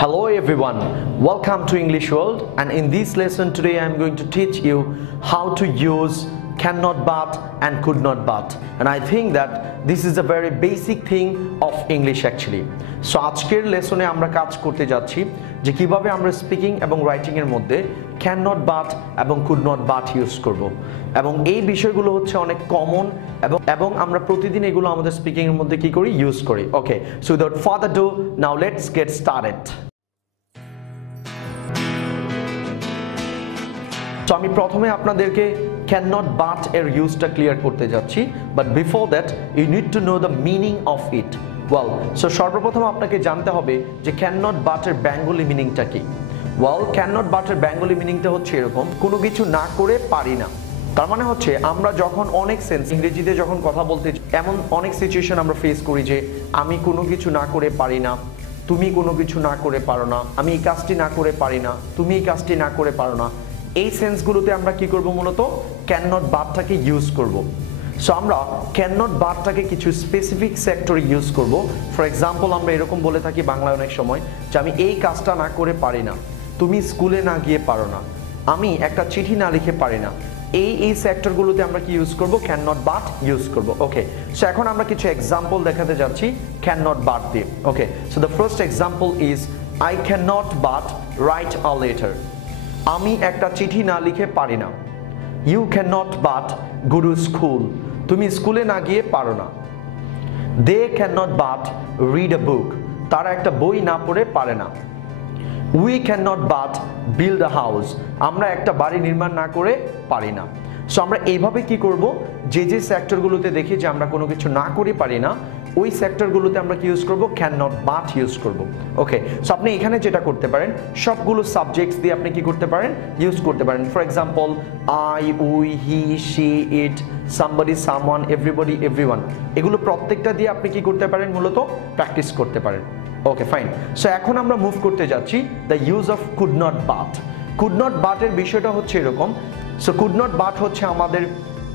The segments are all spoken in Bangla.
Hello everyone, welcome to English World, and in this lesson today I am going to teach you how to use cannot but and could not but, and I think that this is a very basic thing of English actually. So আজকের লেসনে আমরা কাজ করতে যাচ্ছি যে কিভাবে আমরা স্পিকিং এবং রাইটিং এর মধ্যে cannot but এবং could not but ইউজ করব, এবং এই বিষয়গুলো হচ্ছে অনেক কমন এবং আমরা প্রতিদিন এগুলো আমাদের স্পিকিং এর মধ্যে কি করি, ইউজ করি। Okay, so without further ado now let's get started. তো আমি প্রথমে আপনাদেরকে cannot but এর ইউজটা ক্লিয়ার করতে যাচ্ছি, but before that you need to know the meaning of it. Well, so সর্বপ্রথম আপনাকে জানতে হবে যে cannot but এর বেঙ্গলি মিনিংটা কি। ওয়েল, cannot but এর বেঙ্গলি মিনিংটা হচ্ছে এরকম, কোনো কিছু না করে পারি না। তার মানে হচ্ছে আমরা যখন অনেক সেন্স ইংরেজিতে যখন কথা বলতে এমন অনেক সিচুয়েশন আমরা ফেস করি যে আমি কোনো কিছু না করে পারি না, তুমি কোনো কিছু না করে পারো না, আমি এই কাজটি না করে পারি না, তুমি এই কাজটি না করে পারো না। এই সেন্সগুলোতে আমরা কি করব, মূলত cannot butটাকে ইউজ করব। সো আমরা cannot butটাকে কিছু স্পেসিফিক সেক্টরে ইউজ করব। ফর এক্সাম্পল, আমরা এরকম বলে থাকি বাংলায় অনেক সময় যে আমি এই কাজটা না করে পারি না, তুমি স্কুলে না গিয়ে পারো না, আমি একটা চিঠি না লিখে পারি না। এই সেক্টরগুলোতে আমরা কি ইউজ করব, cannot but ইউজ করব। ওকে, সো এখন আমরা কিছু এক্সাম্পল দেখাতে যাচ্ছি cannot but দিয়ে। Okay, so the first example is I cannot but write a letter। আমি একটা চিঠি না লিখে পারি না। You cannot but go to school। তুমি স্কুলে না গিয়ে পারো না। They cannot but read a book। তারা একটা বই না পড়ে পারে না। We cannot but build a house। আমরা একটা বাড়ি নির্মাণ না করে পারি না। সো আমরা এইভাবে কি করব, যে সেক্টরগুলোতে দেখি যে আমরা কোনো কিছু না করে পারি না, ওই সেক্টরগুলোতে আমরা কি ইউজ করব, cannot but ইউজ করব। ওকে, সো আপনি এখানে যেটা করতে পারেন, সবগুলো সাবজেক্টস দিয়ে আপনি কি করতে পারেন, ইউজ করতে পারেন। For example, I, we, he, she, it, somebody, someone, everybody, everyone, এগুলো প্রত্যেকটা দিয়ে আপনি কি করতে পারেন, মূলত প্র্যাকটিস করতে পারেন। ওকে, ফাইন। সো এখন আমরা মুভ করতে যাচ্ছি the use of could not but। could not but এর বিষয়টা হচ্ছে এরকম। সো could not but হচ্ছে আমাদের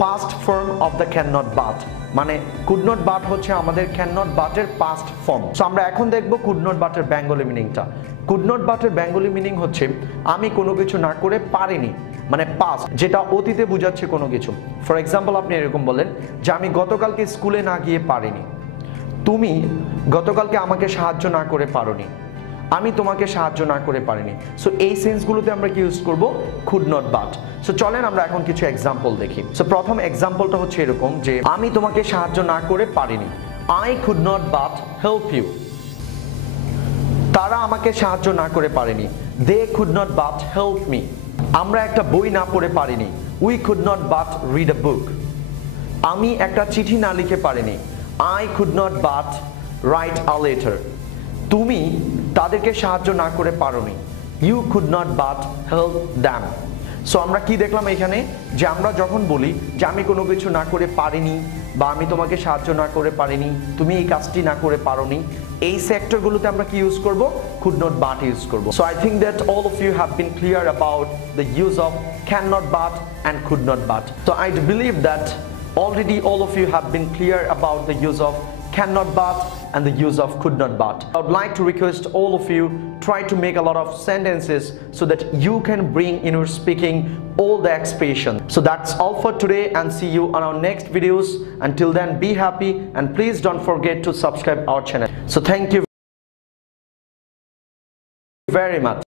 past form of the cannot but, মানে could not but হচ্ছে আমাদের cannot but এর past form। সো আমরা এখন দেখব could not but এর বেঙ্গলি মিনিংটা। could not but এর বেঙ্গলি মিনিং হচ্ছে আমি কোনো কিছু না করে পারিনি, মানে past, যেটা অতীতে বোঝাচ্ছে কোনো কিছু। ফর এক্সাম্পল, আপনি এরকম বলেন যে আমি গতকালকে স্কুলে না গিয়ে পারিনি, তুমি গতকালকে আমাকে সাহায্য না করে পারোনি, আমি তোমাকে সাহায্য না করে পারিনি। সো এই সেন্সগুলোতে আমরা কি ইউজ করব, could not but। সো চলেন আমরা এখন কিছু এক্সাম্পল দেখি। সো প্রথম এক্সাম্পলটা হচ্ছে এরকম যে আমি তোমাকে সাহায্য না করে পারিনি। I could not but help you। তারা আমাকে সাহায্য না করে পারেনি। They could not but help me। আমরা একটা বই না পড়ে পারিনি। We could not but read a book। আমি একটা চিঠি না লিখে পারিনি। I could not but write a letter। তুমি তাদেরকে সাহায্য না করে পারোনি। You could not but help them। So আমরা কি দেখলাম এখানে, যে আমরা যখন বলি যে আমি কোনো কিছু না করে পারিনি, বা আমি তোমাকে সাহায্য না করে পারিনি, তুমি এই কাজটি না করে পারোনি, এই সেক্টরগুলোতে আমরা কি ইউজ করব, could not but ইউজ করব। So I think that all of you have been clear about the use of cannot but and could not but। So I believe that already all of you have been clear about the use of cannot but and the use of could not but. I would like to request all of you, try to make a lot of sentences so that you can bring in your speaking all the expression. So that's all for today, and see you on our next videos. Until then, be happy, and please don't forget to subscribe our channel. So thank you very much.